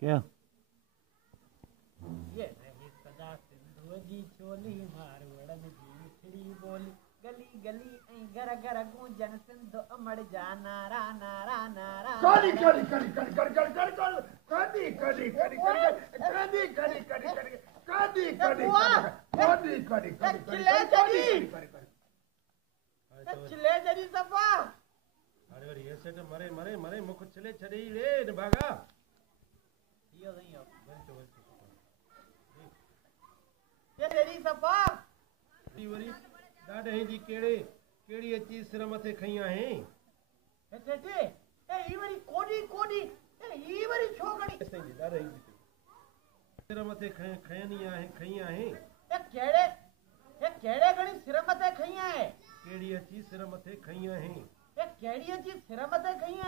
क्या ये रही सदा सिंधु जी चोली मारवड़न जी मिठड़ी बोली गली गली ऐं घर घर गूंजन सिंधु अमड़ जा नारा नारा नारा कड़ी कड़ी कड़ी कड़ी कड़ी कड़ी कड़ी कड़ी कड़ी कड़ी कड़ी कड़ी कड़ी कड़ी कड़ी कड़ी कड़ी कड़ी चिले जरी सफा अरे ये सेट मरे मरे मरे मुख चले छड़ी रे भागा यो नहीं हो वरी ये जरी सफा वरी ॾाढे जी केड़े केड़ी अची सिर मथे खई आहे ए ई वरी कोडी कोडी ए ई वरी छोकड़ी ऐसे जी ॾाढे जी सिर मथे खयनी आहे खई आहे ए केड़े गणी सिर मथे खई आहे केड़ी अची सिर मथे खई आहे ए केड़ी अची सिर मथे खई आहे